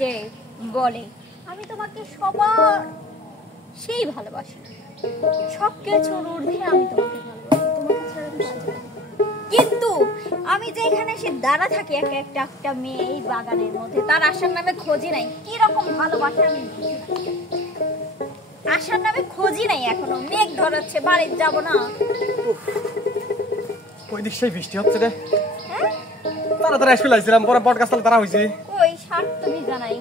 যে বলে আমি তোমাকে সবার সেই ভালোবাসি, সব কিছুর ঊর্ধ্বে আমি তোমাকে ভালোবাসি, তোমাকে ছাড়া আমি বাঁচব না। কিন্তু আমি যে এখানে এসে দাঁড়া থাকি একটা একটা একটা মেয়ে এই বাগানের মধ্যে, তার আশার নামে খোঁজি নাই কি রকম ভালোবাসা আমি আশার নামে খোঁজি নাই এখনো। মেঘ ধরাচ্ছে, বাড়িতে যাব না। ওই দিক সেই বৃষ্টি হচ্ছে রে। তাড়াতাড়ি স্কুল আইছিলাম, পরে পডকাস্ট তারা হইছে। ওই শার্ট তো ভিজা নাই,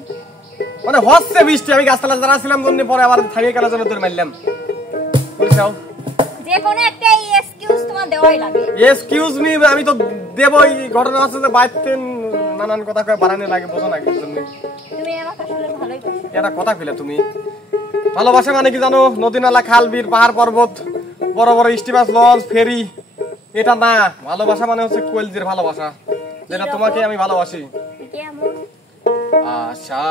মানে হচ্ছে বৃষ্টি, আমি গাছতলা যারা ছিলাম জন্য পরে আবার থামিয়ে গেল জন্য তোর মারলাম। বুঝছাও যে কোনো একটা এক্সকিউজ তোমার দেওয়াই লাগে। এক্সকিউজ মি, আমি তো দেবই। ঘটনা হচ্ছে যে বাইতে নানান কথা কয়ে বাড়ানো লাগে, বোঝো না কিছু। তুমি আমাকে আসলে ভালোই বাসো। এটা কথা কইলা তুমি। ভালোবাসা মানে কি জানো? নদী নালা, খাল বিল, পাহাড় পর্বত, বড় বড় স্টিমার, লঞ্চ, ফেরি, এটা না। ভালোবাসা মানে হচ্ছে কলজির ভালোবাসা, যেটা তোমাকে আমি ভালোবাসি। কেমন? আশা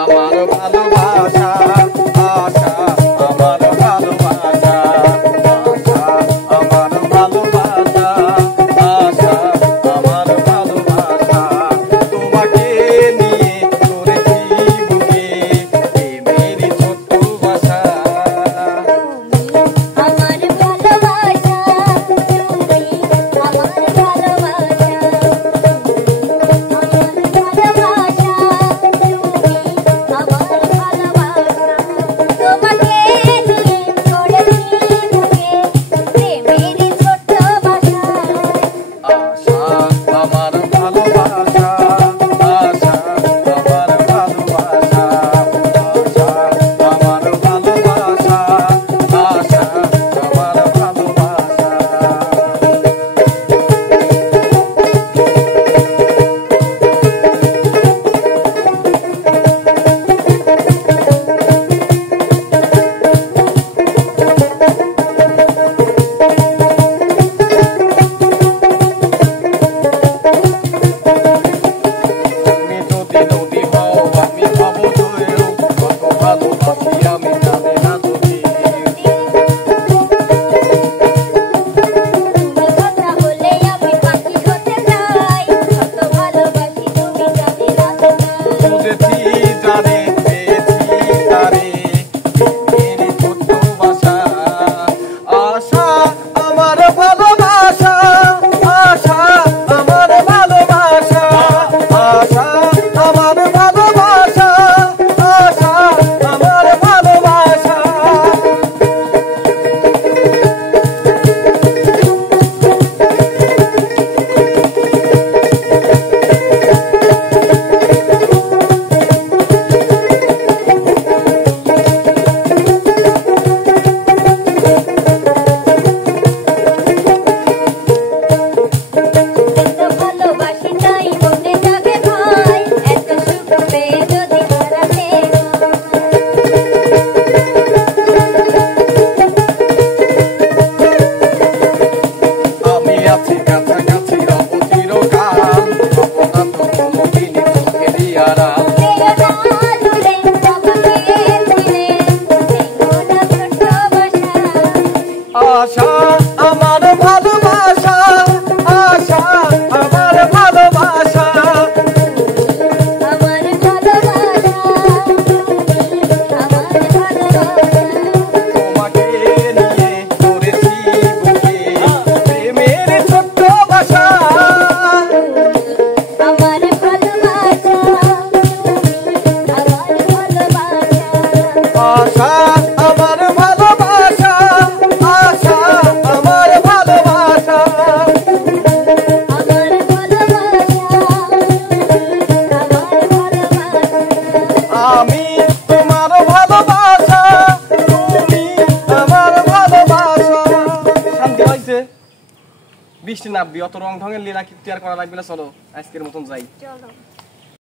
আমার ভালোবাসা, আশা আমার ভালোবাসা, আশা আমার ভালোবাসা, আশা আমার ভালোবাসা, তোমাকে নিয়ে করেছি বুকে প্রেমেরই ছোট্ট বাসা। আমার ভালোবাসা, তুমি আমার ভালোবাসা, বৃষ্টি নামবি, অত রং ঢঙের লীলা কি তৈরি করা লাগবে না। চলো আজকের মতন যাই। চলো।